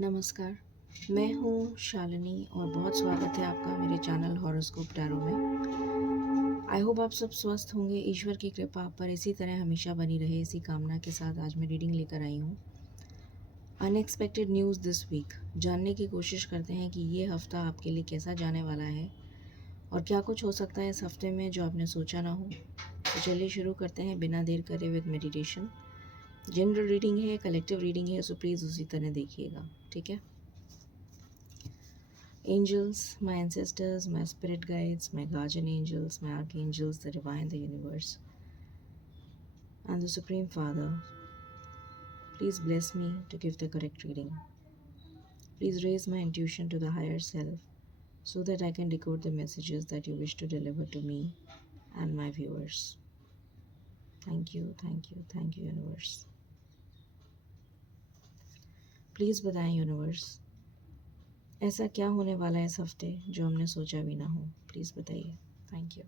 नमस्कार, मैं हूँ शालिनी और बहुत स्वागत है आपका मेरे चैनल हॉरोस्कोप टैरो में। आई होप आप सब स्वस्थ होंगे। ईश्वर की कृपा आप पर इसी तरह हमेशा बनी रहे, इसी कामना के साथ आज मैं रीडिंग लेकर आई हूँ। Unexpected news this week. जानने की कोशिश करते हैं कि ये हफ्ता आपके लिए कैसा जाने वाला है और क्या कुछ हो सकता है इस हफ्ते में जो आपने सोचा ना हो। तो चलिए शुरू करते हैं बिना देर करे विद मेडिटेशन। जनरल रीडिंग है, कलेक्टिव रीडिंग है, सो प्लीज़ उसी तरह देखिएगा, ठीक है। Angels, my ancestors, my spirit guides, my guardian angels, my archangels, the divine, the universe, and the Supreme Father, please bless me to give the correct reading. Please raise my intuition to the higher self so that I can decode the messages that you wish to deliver to me and my viewers. Thank you, thank you, thank you, universe. Please बताएं universe, ऐसा क्या होने वाला है इस हफ्ते जो हमने सोचा भी ना हो। प्लीज़ बताइए। Thank you.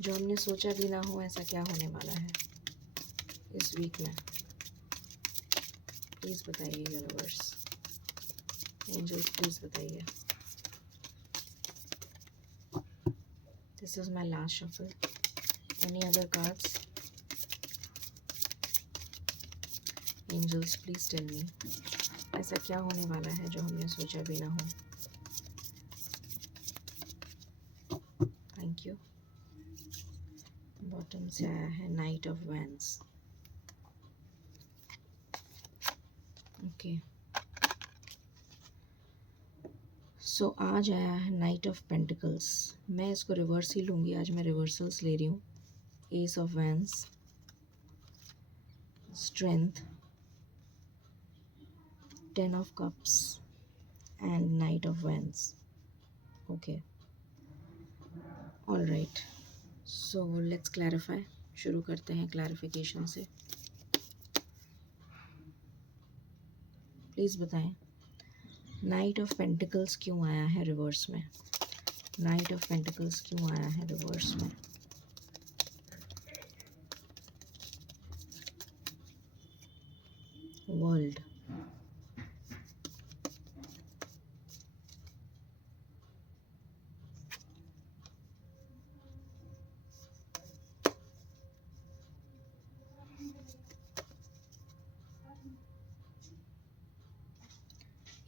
जो हमने सोचा भी ना हो ऐसा क्या होने वाला है इस वीक में, प्लीज़ बताइए यूनिवर्स। एंजल्स प्लीज़ बताइए। This is my last shuffle. Any other cards? Angels please tell me, ऐसा क्या होने वाला है जो हमने सोचा भी ना हो। Thank you. बॉटम से आया है नाइट ऑफ वैंस। ओके, सो आज आया है नाइट ऑफ पेंटिकल्स। मैं इसको रिवर्स ही लूँगी, आज मैं रिवर्सल्स ले रही हूँ। S of vents, strength, 10 of cups and knight of wands. Okay, all right, so let's clarify. शुरू करते हैं क्लैरिफिकेशन से। प्लीज़ बताएं नाइट ऑफ पेंटिकल्स क्यों आया है रिवर्स में। नाइट ऑफ पेंटिकल्स क्यों आया है रिवर्स में। वर्ल्ड,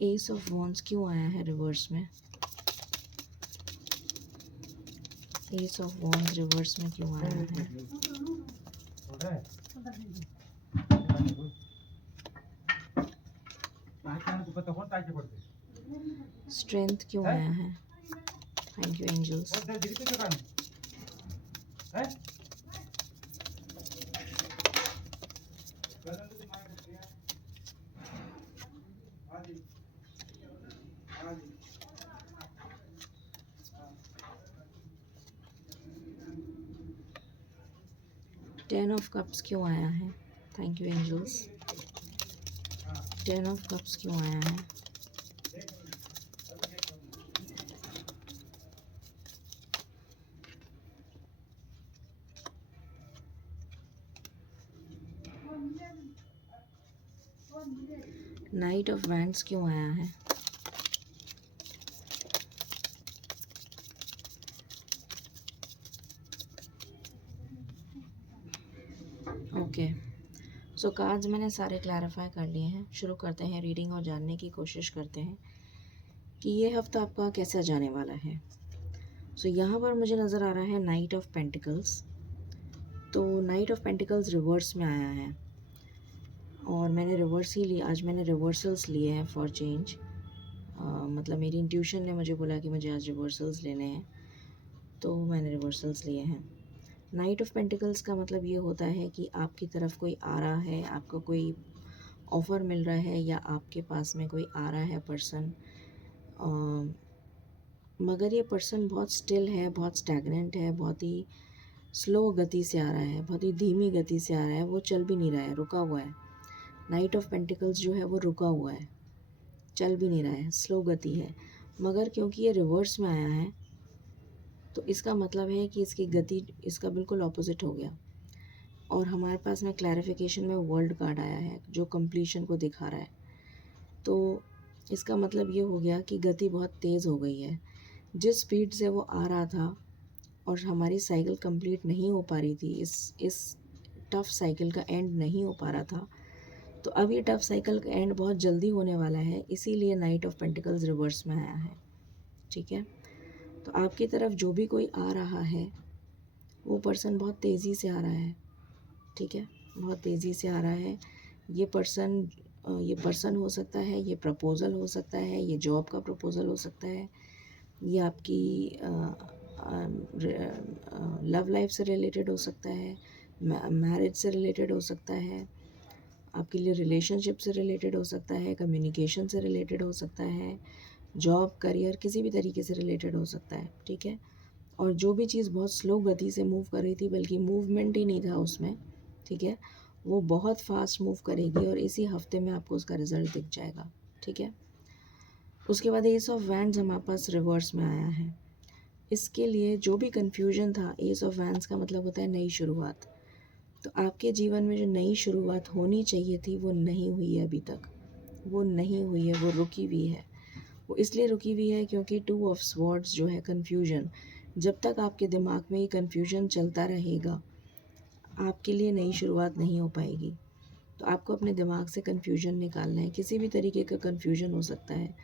एस ऑफ वॉन्ड्स क्यों आया है रिवर्स में। एस ऑफ वॉन्ड्स रिवर्स में क्यों आया है। स्ट्रेंथ क्यों आया है। Thank you angels. Ten of cups क्यों आया है। Thank you angels. Ten of cups क्यों आया है। नाइट ऑफ वैंड्स क्यों आया है। ओके, सो कार्ड्स मैंने सारे क्लैरिफाई कर लिए हैं। शुरू करते हैं रीडिंग और जानने की कोशिश करते हैं कि ये हफ्ता आपका कैसा जाने वाला है। सो यहाँ पर मुझे नज़र आ रहा है नाइट ऑफ पेंटिकल्स। तो नाइट ऑफ पेंटिकल्स रिवर्स में आया है और मैंने रिवर्स ही लिया। आज मैंने रिवर्सल्स लिए हैं फॉर चेंज। मतलब मेरी इंट्यूशन ने मुझे बोला कि मुझे आज रिवर्सल्स लेने हैं, तो मैंने रिवर्सल्स लिए हैं। नाइट ऑफ पेंटिकल्स का मतलब ये होता है कि आपकी तरफ कोई आ रहा है, आपको कोई ऑफ़र मिल रहा है या आपके पास में कोई आ रहा है पर्सन, मगर ये पर्सन बहुत स्टिल है, बहुत स्टैग्नेंट है, बहुत ही स्लो गति से आ रहा है, बहुत ही धीमी गति से आ रहा है। वो चल भी नहीं रहा है, रुका हुआ है। नाइट ऑफ पेंटिकल्स जो है वो रुका हुआ है, चल भी नहीं रहा है, स्लो गति है। मगर क्योंकि ये रिवर्स में आया है तो इसका मतलब है कि इसकी गति इसका बिल्कुल ऑपोजिट हो गया। और हमारे पास में क्लैरिफिकेशन में वर्ल्ड कार्ड आया है जो कंप्लीशन को दिखा रहा है। तो इसका मतलब ये हो गया कि गति बहुत तेज़ हो गई है। जिस स्पीड से वो आ रहा था और हमारी साइकिल कंप्लीट नहीं हो पा रही थी, इस टफ़ साइकिल का एंड नहीं हो पा रहा था, तो अब ये टफ़ साइकिल का एंड बहुत जल्दी होने वाला है, इसीलिए नाइट ऑफ पेंटिकल्स रिवर्स में आया है। ठीक है, तो आपकी तरफ जो भी कोई आ रहा है वो पर्सन बहुत तेज़ी से आ रहा है। ठीक है, बहुत तेज़ी से आ रहा है। ये पर्सन हो सकता है, ये प्रपोज़ल हो सकता है, ये जॉब का प्रपोज़ल हो सकता है, ये आपकी लव लाइफ से रिलेटेड हो सकता है, मैरिज से रिलेटेड हो सकता है, आपके लिए रिलेशनशिप से रिलेटेड हो सकता है, कम्युनिकेशन से रिलेटेड हो सकता है, जॉब करियर किसी भी तरीके से रिलेटेड हो सकता है। ठीक है, और जो भी चीज़ बहुत स्लो गति से मूव कर रही थी, बल्कि मूवमेंट ही नहीं था उसमें, ठीक है, वो बहुत फास्ट मूव करेगी और इसी हफ्ते में आपको उसका रिज़ल्ट दिख जाएगा। ठीक है, उसके बाद एस ऑफ वैंड्स हमारे पास रिवर्स में आया है। इसके लिए जो भी कन्फ्यूजन था, एस ऑफ वैंड्स का मतलब होता है नई शुरुआत। तो आपके जीवन में जो नई शुरुआत होनी चाहिए थी वो नहीं हुई है अभी तक, वो नहीं हुई है, वो रुकी हुई है। वो इसलिए रुकी हुई है क्योंकि टू ऑफ स्वॉर्ड्स जो है कन्फ्यूजन, जब तक आपके दिमाग में ये कन्फ्यूजन चलता रहेगा आपके लिए नई शुरुआत नहीं हो पाएगी। तो आपको अपने दिमाग से कन्फ्यूजन निकालना है। किसी भी तरीके का कन्फ्यूजन हो सकता है।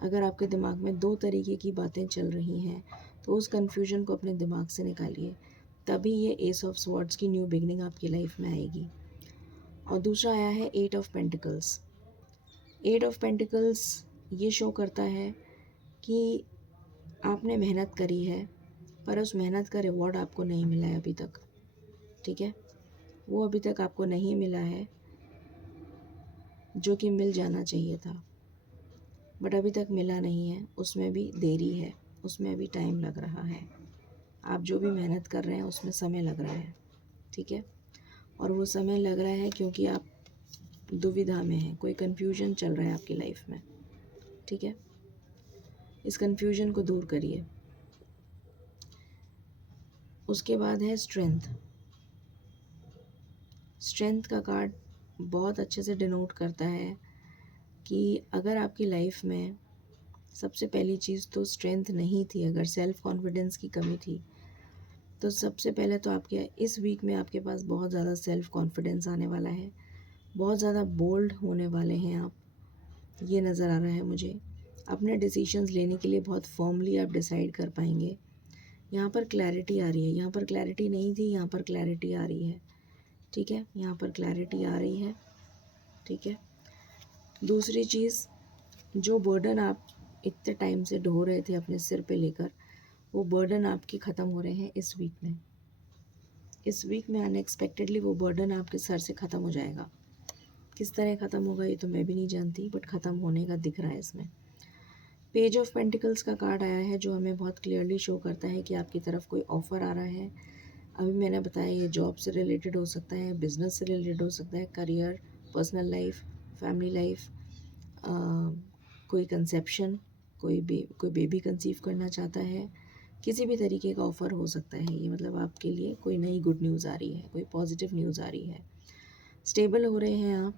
अगर आपके दिमाग में 2 तरीके की बातें चल रही हैं तो उस कन्फ्यूजन को अपने दिमाग से निकालिए, तभी ये एस ऑफ स्वॉर्ड्स की न्यू बिगनिंग आपकी लाइफ में आएगी। और दूसरा आया है eight of pentacles. Eight of pentacles ये शो करता है कि आपने मेहनत करी है पर उस मेहनत का रिवॉर्ड आपको नहीं मिला है अभी तक। ठीक है, वो अभी तक आपको नहीं मिला है जो कि मिल जाना चाहिए था, बट अभी तक मिला नहीं है। उसमें भी देरी है, उसमें अभी टाइम लग रहा है। आप जो भी मेहनत कर रहे हैं उसमें समय लग रहा है। ठीक है, और वो समय लग रहा है क्योंकि आप दुविधा में हैं, कोई कन्फ्यूजन चल रहा है आपकी लाइफ में। ठीक है, इस कन्फ्यूजन को दूर करिए। उसके बाद है स्ट्रेंथ। स्ट्रेंथ का कार्ड बहुत अच्छे से डिनोट करता है कि अगर आपकी लाइफ में सबसे पहली चीज़ तो स्ट्रेंथ नहीं थी, अगर सेल्फ़ कॉन्फिडेंस की कमी थी, तो सबसे पहले तो आपके इस वीक में आपके पास बहुत ज़्यादा सेल्फ़ कॉन्फिडेंस आने वाला है। बहुत ज़्यादा बोल्ड होने वाले हैं आप, ये नज़र आ रहा है मुझे। अपने डिसीजंस लेने के लिए बहुत फर्मली आप डिसाइड कर पाएंगे। यहाँ पर क्लैरिटी आ रही है, यहाँ पर क्लैरिटी नहीं थी, यहाँ पर क्लैरिटी आ रही है। ठीक है, यहाँ पर क्लैरिटी आ रही है। ठीक है, दूसरी चीज़, जो बर्डन आप इतने टाइम से ढो रहे थे अपने सिर पे लेकर, वो बर्डन आपकी ख़त्म हो रहे हैं इस वीक में। इस वीक में अनएक्सपेक्टेडली वो बर्डन आपके सर से ख़त्म हो जाएगा। किस तरह ख़त्म होगा ये तो मैं भी नहीं जानती, बट ख़त्म होने का दिख रहा है इसमें। पेज ऑफ पेंटिकल्स का कार्ड आया है जो हमें बहुत क्लियरली शो करता है कि आपकी तरफ कोई ऑफ़र आ रहा है। अभी मैंने बताया ये जॉब से रिलेटेड हो सकता है, बिज़नेस से रिलेटेड हो सकता है, career, personal life, family life, कोई कंसेप्शन, कोई बेबी कंसीव करना चाहता है, किसी भी तरीके का ऑफ़र हो सकता है ये। मतलब आपके लिए कोई नई गुड न्यूज़ आ रही है, कोई पॉजिटिव न्यूज़ आ रही है। स्टेबल हो रहे हैं आप।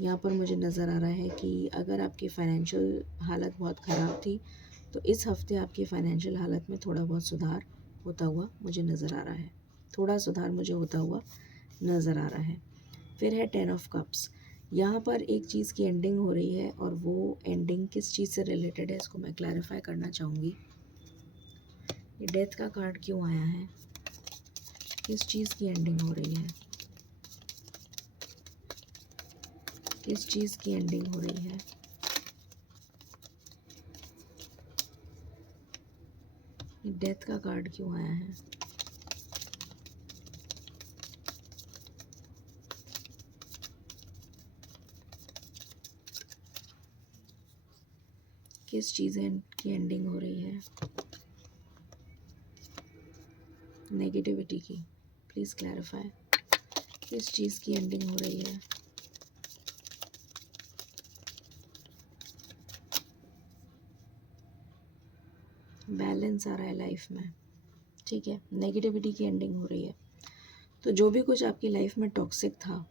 यहाँ पर मुझे नज़र आ रहा है कि अगर आपकी फ़ाइनेंशियल हालत बहुत ख़राब थी तो इस हफ़्ते आपकी फ़ाइनेंशियल हालत में थोड़ा बहुत सुधार होता हुआ मुझे नज़र आ रहा है। थोड़ा सुधार मुझे होता हुआ नज़र आ रहा है। फिर है 10 ऑफ कप्स। यहाँ पर एक चीज़ की एंडिंग हो रही है और वो एंडिंग किस चीज़ से रिलेटेड है इसको मैं क्लैरिफाई करना चाहूँगी। ये डेथ का कार्ड क्यों आया है, किस चीज़ की एंडिंग हो रही है, किस चीज़ की एंडिंग हो रही है। ये डेथ का कार्ड क्यों आया है, किस चीज़ की एंडिंग हो रही है। नेगेटिविटी की, प्लीज़ क्लैरिफाई, किस चीज़ की एंडिंग हो रही है। बैलेंस आ रहा है लाइफ में। ठीक है, नेगेटिविटी की एंडिंग हो रही है। तो जो भी कुछ आपकी लाइफ में टॉक्सिक था,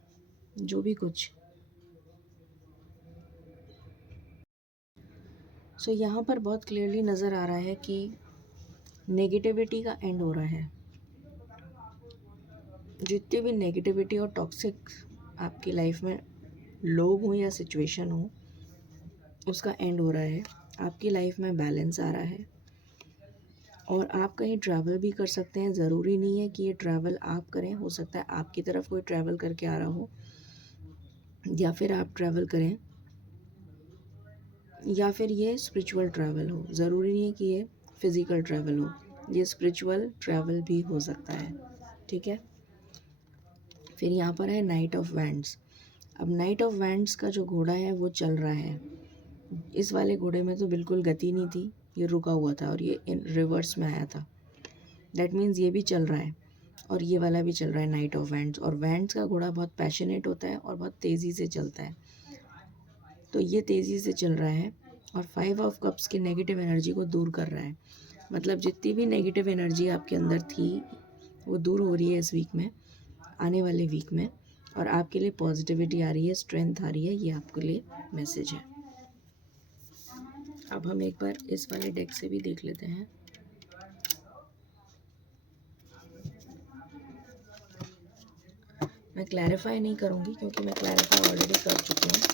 जो भी कुछ, सो यहाँ पर बहुत क्लियरली नज़र आ रहा है कि नेगेटिविटी का एंड हो रहा है। जितनी भी नेगेटिविटी और टॉक्सिक आपकी लाइफ में लोग हों या सिचुएशन हो, उसका एंड हो रहा है। आपकी लाइफ में बैलेंस आ रहा है और आप कहीं ट्रैवल भी कर सकते हैं। ज़रूरी नहीं है कि ये ट्रैवल आप करें, हो सकता है आपकी तरफ कोई ट्रैवल करके आ रहा हो या फिर आप ट्रैवल करें, या फिर ये स्पिरिचुअल ट्रैवल हो। ज़रूरी नहीं है कि ये फिज़िकल ट्रैवल हो, ये स्पिरिचुअल ट्रैवल भी हो सकता है। ठीक है। फिर यहाँ पर है नाइट ऑफ वैंड्स। अब नाइट ऑफ वैंड्स का जो घोड़ा है वो चल रहा है। इस वाले घोड़े में तो बिल्कुल गति नहीं थी, ये रुका हुआ था और ये इन रिवर्स में आया था। दैट मीन्स ये भी चल रहा है और ये वाला भी चल रहा है, नाइट ऑफ वैंड्स। और वैंड्स का घोड़ा बहुत पैशनेट होता है और बहुत तेज़ी से चलता है, तो ये तेज़ी से चल रहा है और 5 ऑफ कप्स की नेगेटिव एनर्जी को दूर कर रहा है। मतलब जितनी भी नेगेटिव एनर्जी आपके अंदर थी वो दूर हो रही है इस वीक में, आने वाले वीक में, और आपके लिए पॉजिटिविटी आ रही है, स्ट्रेंथ आ रही है। ये आपके लिए मैसेज है। अब हम एक बार इस वाले डेक से भी देख लेते हैं। मैं क्लैरिफाई नहीं करूँगी क्योंकि मैं क्लैरिफाई ऑलरेडी कर चुकी हूँ।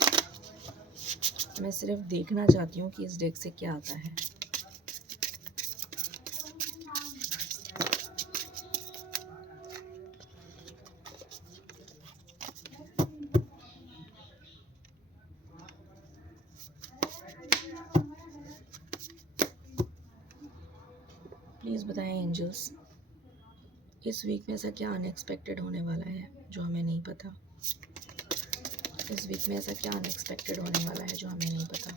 मैं सिर्फ देखना चाहती हूँ कि इस डेक से क्या आता है। प्लीज़ बताएं एंजल्स, इस वीक में ऐसा क्या अनएक्सपेक्टेड होने वाला है जो हमें नहीं पता। इस वीक में ऐसा क्या अनएक्सपेक्टेड होने वाला है जो हमें नहीं पता।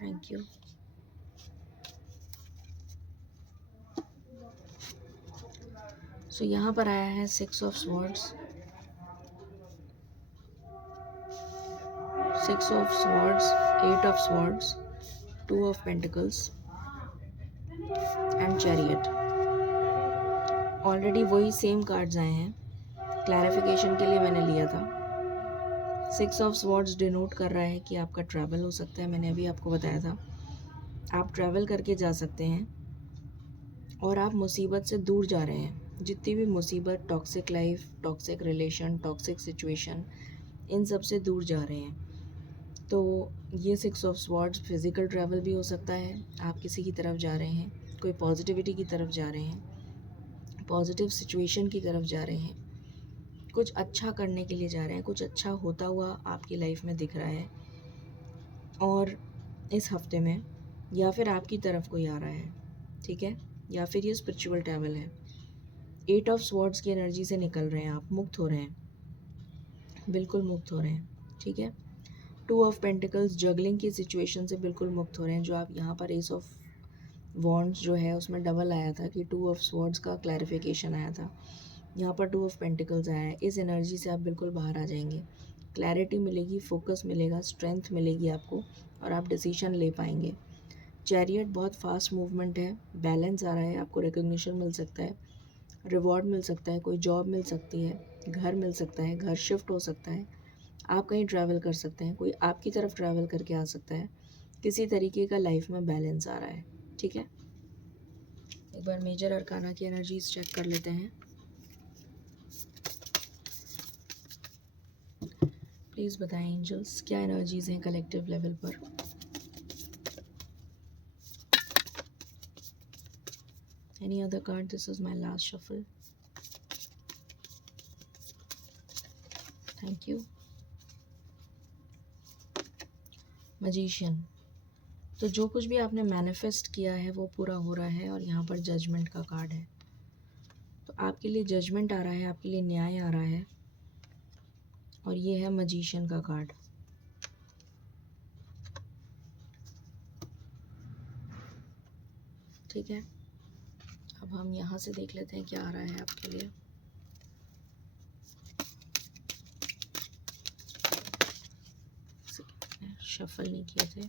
Thank you. सो यहाँ पर आया है 6 of swords, 6 of swords, 8 of swords, 2 of pentacles and chariot. Already वही सेम कार्ड्स आए हैं, क्लैरिफिकेशन के लिए मैंने लिया था। 6 ऑफ स्वॉर्ड्स डिनोट कर रहा है कि आपका ट्रैवल हो सकता है। मैंने अभी आपको बताया था आप ट्रैवल करके जा सकते हैं और आप मुसीबत से दूर जा रहे हैं। जितनी भी मुसीबत, toxic life, toxic relation, toxic situation, इन सब से दूर जा रहे हैं। तो ये 6 ऑफ स्वॉर्ड्स फिज़िकल ट्रैवल भी हो सकता है। आप किसी की तरफ जा रहे हैं, कोई पॉजिटिविटी की तरफ जा रहे हैं, पॉजिटिव सिचुएशन की तरफ जा रहे हैं, कुछ अच्छा करने के लिए जा रहे हैं, कुछ अच्छा होता हुआ आपकी लाइफ में दिख रहा है और इस हफ्ते में, या फिर आपकी तरफ कोई आ रहा है। ठीक है। या फिर ये स्पिरिचुअल ट्रैवल है। 8 ऑफ स्वॉर्ड्स की एनर्जी से निकल रहे हैं आप, मुक्त हो रहे हैं, बिल्कुल मुक्त हो रहे हैं। ठीक है। 2 ऑफ पेंटिकल्स, जगलिंग की सिचुएशन से बिल्कुल मुक्त हो रहे हैं। जो आप यहाँ पर एस ऑफ वॉन्ड्स जो है उसमें डबल आया था कि 2 ऑफ स्वॉर्ड्स का क्लैरिफिकेशन आया था, यहाँ पर 2 ऑफ पेंटिकल्स आया है। इस एनर्जी से आप बिल्कुल बाहर आ जाएंगे, क्लैरिटी मिलेगी, फोकस मिलेगा, स्ट्रेंथ मिलेगी आपको और आप डिसीजन ले पाएंगे। चैरियट बहुत फास्ट मूवमेंट है, बैलेंस आ रहा है, आपको रिकग्निशन मिल सकता है, रिवॉर्ड मिल सकता है, कोई जॉब मिल सकती है, घर मिल सकता है, घर शिफ्ट हो सकता है, आप कहीं ट्रैवल कर सकते हैं, कोई आपकी तरफ ट्रैवल करके आ सकता है। किसी तरीके का लाइफ में बैलेंस आ रहा है। ठीक है। एक बार मेजर अरकाना की एनर्जीज चेक कर लेते हैं। प्लीज़ बताएं एंजल्स, क्या एनर्जीज हैं कलेक्टिव लेवल पर। Any other card? This is my last shuffle. Thank you. Magician. तो जो कुछ भी आपने मैनिफेस्ट किया है वो पूरा हो रहा है और यहाँ पर जजमेंट का कार्ड है। तो आपके लिए जजमेंट आ रहा है, आपके लिए न्याय आ रहा है और ये है मजीशियन का कार्ड। ठीक है। अब हम यहाँ से देख लेते हैं क्या आ रहा है आपके लिए। शफल नहीं किए थे।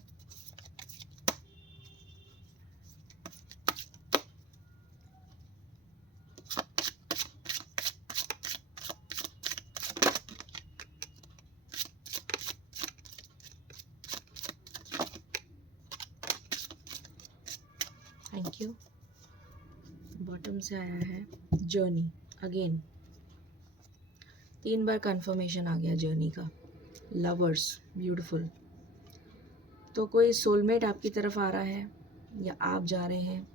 Thank you. बॉटम से आया है जर्नी। अगेन 3 बार कंफर्मेशन आ गया जर्नी का। Lovers, beautiful. तो कोई सोलमेट आपकी तरफ आ रहा है या आप जा रहे हैं,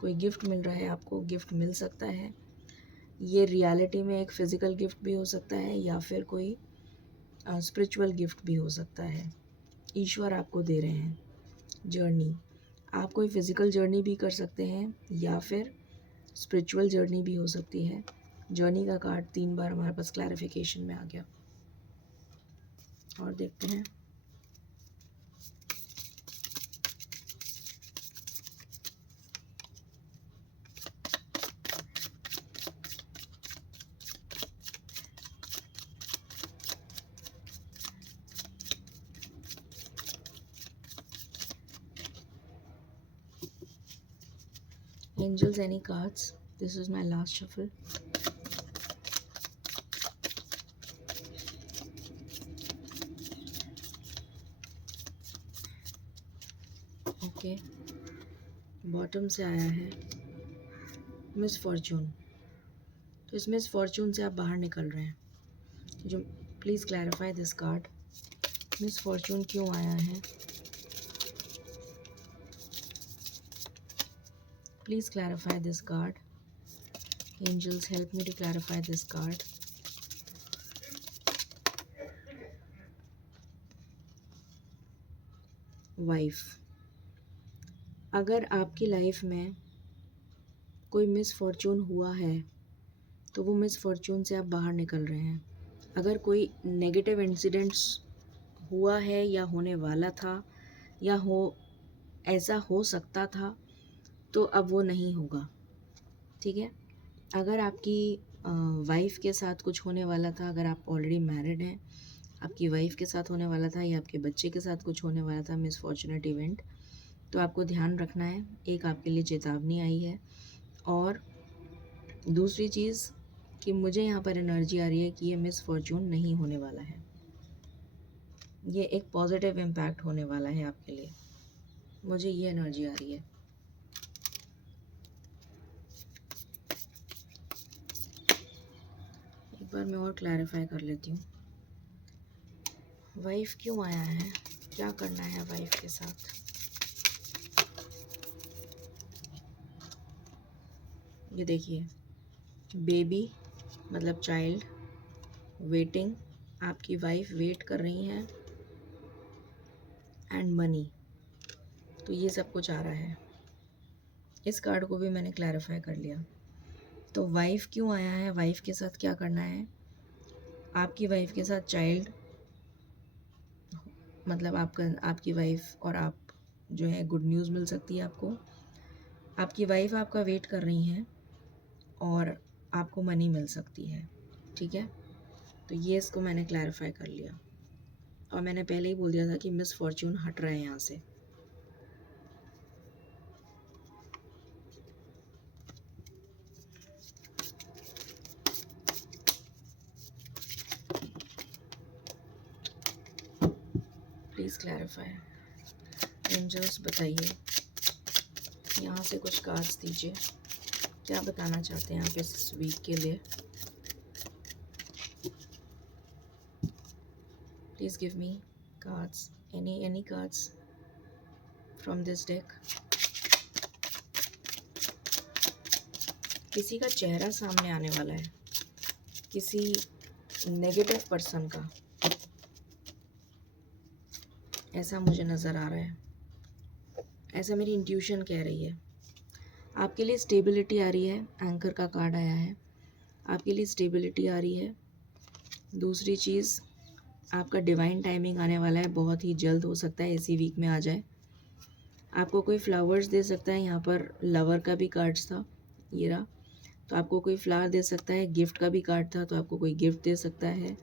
कोई गिफ्ट मिल रहा है आपको, गिफ्ट मिल सकता है। ये रियलिटी में एक फ़िज़िकल गिफ्ट भी हो सकता है या फिर कोई स्पिरिचुअल गिफ्ट भी हो सकता है। ईश्वर आपको दे रहे हैं जर्नी। आप कोई फ़िज़िकल जर्नी भी कर सकते हैं या फिर स्पिरिचुअल जर्नी भी हो सकती है। जर्नी का कार्ड 3 बार हमारे पास क्लैरिफिकेशन में आ गया। और देखते हैं angels, any cards. This is my last shuffle. Okay, bottom से आया है मिस फॉर्चून। तो इस मिस फॉर्चून से आप बाहर निकल रहे हैं। जो please clarify this card. Misfortune क्यों आया है? Please clarify this card. Angels help me to clarify this card. Wife, अगर आपकी लाइफ में कोई मिस फॉर्चून हुआ है तो वो मिस फॉर्चून से आप बाहर निकल रहे हैं। अगर कोई नेगेटिव इंसिडेंट्स हुआ है या होने वाला था या ऐसा हो सकता था, तो अब वो नहीं होगा। ठीक है। अगर आपकी वाइफ के साथ कुछ होने वाला था, अगर आप ऑलरेडी मैरिड हैं, आपकी वाइफ के साथ होने वाला था या आपके बच्चे के साथ कुछ होने वाला था मिसफॉर्चुनेट इवेंट, तो आपको ध्यान रखना है। एक आपके लिए चेतावनी आई है। और दूसरी चीज़ कि मुझे यहाँ पर एनर्जी आ रही है कि ये मिसफॉर्चून नहीं होने वाला है। ये एक पॉजिटिव इम्पैक्ट होने वाला है आपके लिए। मुझे ये एनर्जी आ रही है। एक बार मैं और क्लैरिफाई कर लेती हूँ। वाइफ क्यों आया है? क्या करना है वाइफ के साथ? ये देखिए, बेबी मतलब चाइल्ड, वेटिंग, आपकी वाइफ वेट कर रही हैं, एंड मनी। तो ये सब कुछ आ रहा है। इस कार्ड को भी मैंने क्लैरिफाई कर लिया। तो वाइफ क्यों आया है, वाइफ के साथ क्या करना है? आपकी वाइफ के साथ चाइल्ड मतलब आपकी वाइफ और आप जो है गुड न्यूज़ मिल सकती है आपको। आपकी वाइफ आपका वेट कर रही हैं और आपको मनी मिल सकती है। ठीक है। तो ये इसको मैंने क्लैरिफाई कर लिया। और मैंने पहले ही बोल दिया था कि मिस फॉर्चून हट रहा है यहाँ से। Please clarify. एंजल्स बताइए, यहाँ से कुछ कार्ड्स दीजिए। क्या बताना चाहते हैं आप इस वीक के लिए? Please give me cards, any cards from this deck. किसी का चेहरा सामने आने वाला है, किसी नेगेटिव पर्सन का, ऐसा मुझे नज़र आ रहा है। ऐसा मेरी इंट्यूशन कह रही है। आपके लिए स्टेबिलिटी आ रही है। एंकर का कार्ड आया है। आपके लिए स्टेबिलिटी आ रही है। दूसरी चीज़, आपका डिवाइन टाइमिंग आने वाला है, बहुत ही जल्द हो सकता है इसी वीक में आ जाए। आपको कोई फ्लावर्स दे सकता है। यहाँ पर लवर का भी कार्ड्स था, ये रहा। तो आपको कोई फ्लावर दे सकता है। गिफ्ट का भी कार्ड था, तो आपको कोई गिफ्ट दे सकता है।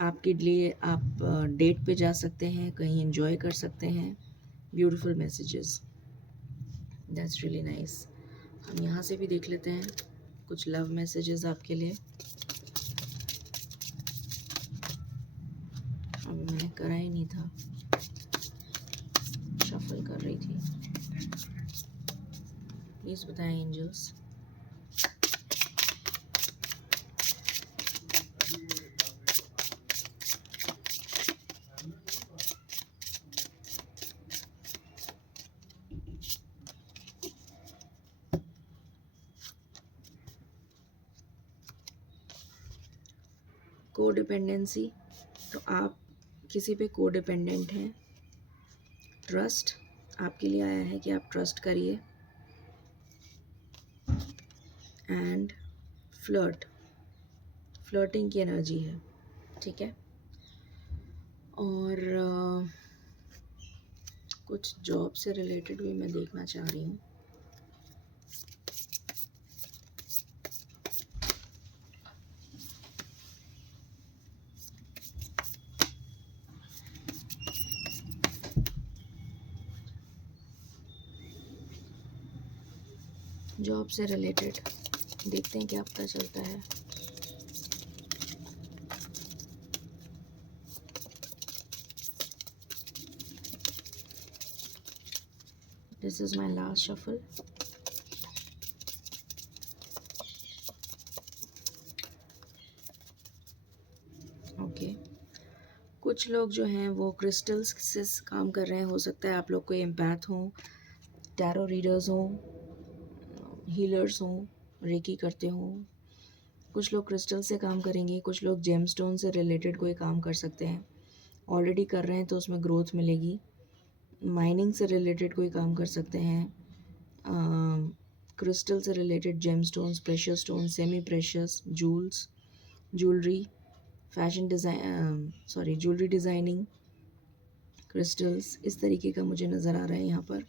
आपके लिए आप डेट पे जा सकते हैं, कहीं एंजॉय कर सकते हैं। Beautiful messages, that's really nice. हम यहाँ से भी देख लेते हैं कुछ लव मैसेजेस आपके लिए। अभी मैंने करा ही नहीं था, शफल कर रही थी। प्लीज़ बताएं एंजल्स। कोडिपेंडेंसी, तो आप किसी पे कोडिपेंडेंट हैं। ट्रस्ट, आपके लिए आया है कि आप ट्रस्ट करिए। एंड फ्लर्टिंग की एनर्जी है, ठीक है। और कुछ जॉब से रिलेटेड भी मैं देखना चाह रही हूँ। जॉब से रिलेटेड देखते हैं क्या पता चलता है। This is my last shuffle. Okay, कुछ लोग जो हैं वो क्रिस्टल्स से काम कर रहे हैं। हो सकता है आप लोग कोई एम्पैथ हों, टैरो रीडर्स हों, हीलर्स हों, रेकी करते हों। कुछ लोग क्रिस्टल से काम करेंगे, कुछ लोग जेमस्टोन से रिलेटेड कोई काम कर सकते हैं। ऑलरेडी कर रहे हैं तो उसमें ग्रोथ मिलेगी। माइनिंग से रिलेटेड कोई काम कर सकते हैं। क्रिस्टल से related gemstones, precious stone, semi precious, jewels, jewellery, fashion design, jewellery designing, crystals, इस तरीके का मुझे नज़र आ रहा है यहाँ पर।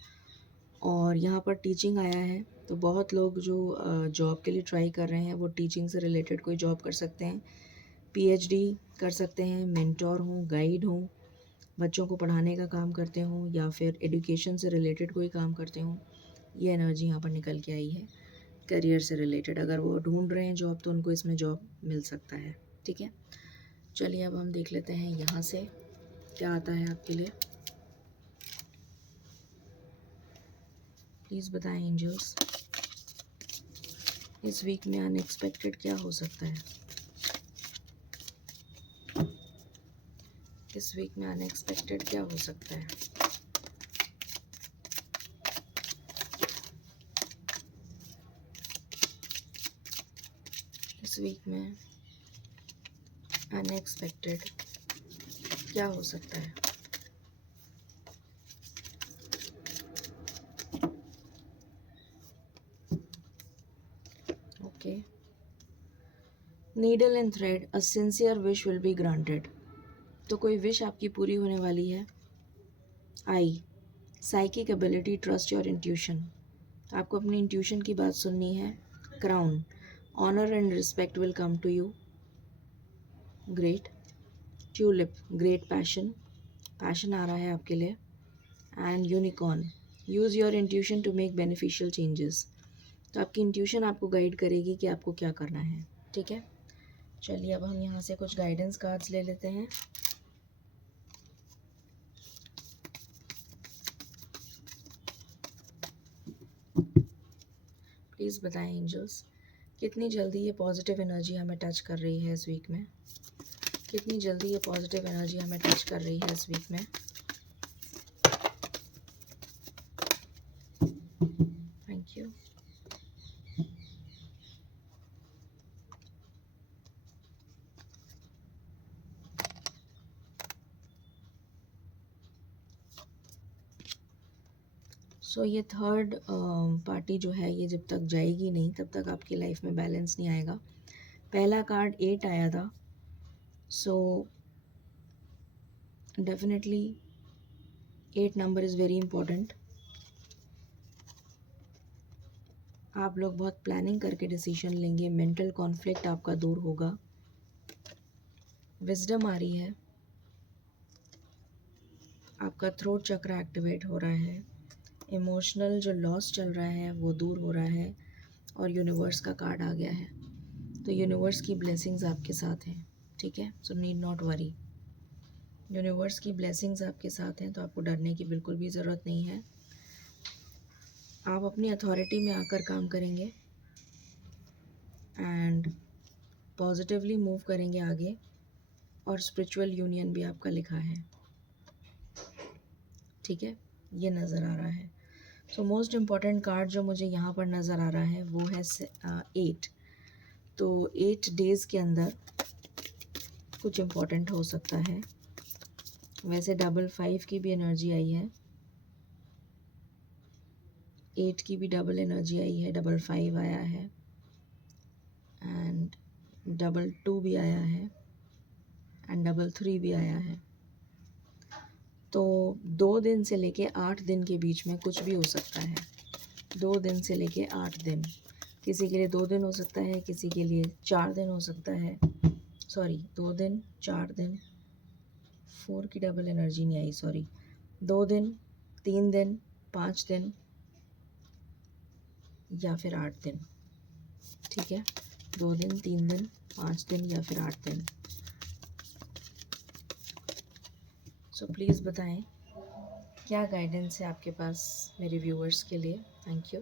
और यहाँ पर टीचिंग आया है, तो बहुत लोग जो जॉब के लिए ट्राई कर रहे हैं वो टीचिंग से रिलेटेड कोई जॉब कर सकते हैं। पीएचडी कर सकते हैं, मेंटोर हों, गाइड हों, बच्चों को पढ़ाने का काम करते हों, या फिर एजुकेशन से रिलेटेड कोई काम करते हों। ये एनर्जी यहाँ पर निकल के आई है। करियर से रिलेटेड अगर वो ढूंढ रहे हैं जॉब तो उनको इसमें जॉब मिल सकता है, ठीक है। चलिए अब हम देख लेते हैं यहाँ से क्या आता है आपके लिए। प्लीज़ बताएं एंजल्स, इस वीक में अनएक्सपेक्टेड क्या हो सकता है। इस वीक में अनएक्सपेक्टेड क्या हो सकता है। इस वीक में अनएक्सपेक्टेड क्या हो सकता है। Okay, needle and thread, a sincere wish will be granted. तो कोई विश आपकी पूरी होने वाली है। Eye, psychic ability, trust your intuition, आपको अपनी इंट्यूशन की बात सुननी है। Crown, honour and respect will come to you, great. Tulip, great passion, passion आ रहा है आपके लिए। And unicorn, use your intuition to make beneficial changes, तो आपकी इंट्यूशन आपको गाइड करेगी कि आपको क्या करना है, ठीक है। चलिए अब हम यहाँ से कुछ गाइडेंस कार्ड्स ले लेते हैं। प्लीज़ बताएं एंजल्स, कितनी जल्दी ये पॉजिटिव एनर्जी हमें टच कर रही है इस वीक में। कितनी जल्दी ये पॉजिटिव एनर्जी हमें टच कर रही है इस वीक में। Thank you. सो ये थर्ड पार्टी जो है ये जब तक जाएगी नहीं तब तक आपकी लाइफ में बैलेंस नहीं आएगा। पहला कार्ड 8 आया था, so definitely 8 number is very important. आप लोग बहुत प्लानिंग करके डिसीजन लेंगे, मेंटल कॉन्फ्लिक्ट आपका दूर होगा। विजडम आ रही है, आपका थ्रोट चक्र एक्टिवेट हो रहा है, इमोशनल जो लॉस चल रहा है वो दूर हो रहा है, और यूनिवर्स का कार्ड आ गया है। तो यूनिवर्स की ब्लेसिंग्स आपके साथ हैं, ठीक है। So need not worry, universe की ब्लेसिंग्स आपके साथ हैं, तो आपको डरने की बिल्कुल भी ज़रूरत नहीं है। आप अपनी अथॉरिटी में आकर काम करेंगे एंड पॉजिटिवली मूव करेंगे आगे, और स्पिरिचुअल यूनियन भी आपका लिखा है, ठीक है, ये नज़र आ रहा है। सो मोस्ट इम्पॉर्टेंट कार्ड जो मुझे यहाँ पर नज़र आ रहा है वो है 8। तो 8 डेज़ के अंदर कुछ इम्पोर्टेंट हो सकता है। वैसे 5 की भी एनर्जी आई है, 8 की भी डबल एनर्जी आई है, 5 आया है एंड 2 भी आया है एंड 3 भी आया है। तो 2 दिन से लेके 8 दिन के बीच में कुछ भी हो सकता है। 2 दिन से लेके 8 दिन, किसी के लिए 2 दिन हो सकता है, किसी के लिए 4 दिन हो सकता है। सॉरी, 2 दिन, 4 दिन, 4 की डबल एनर्जी नहीं आई, सॉरी। 2 दिन, 3 दिन, 5 दिन या फिर 8 दिन, ठीक है। 2 दिन, 3 दिन, 5 दिन या फिर 8 दिन। सो प्लीज़ बताएं क्या गाइडेंस है आपके पास मेरे व्यूअर्स के लिए। Thank you.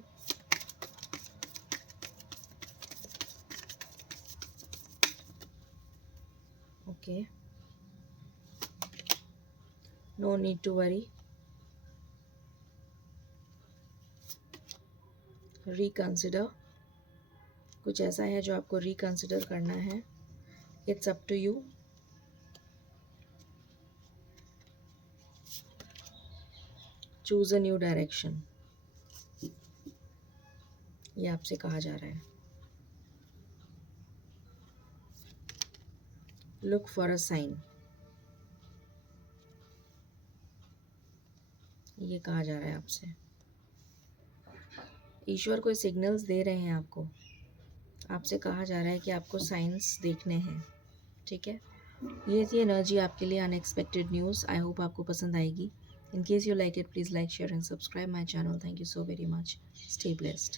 Okay, no need to worry, reconsider. कुछ ऐसा है जो आपको रिकंसिडर करना है, it's up to you. Choose a new direction, ये आपसे कहा जा रहा है। लुक फॉर अ साइन, ये कहा जा रहा है आपसे। ईश्वर कोई सिग्नल्स दे रहे हैं आपको, आपसे कहा जा रहा है कि आपको साइंस देखने हैं, ठीक है। ये थी एनर्जी आपके लिए, अनएक्सपेक्टेड न्यूज़। आई होप आपको पसंद आएगी। In case you like it, please like, share and subscribe my channel. Thank you so very much. Stay blessed.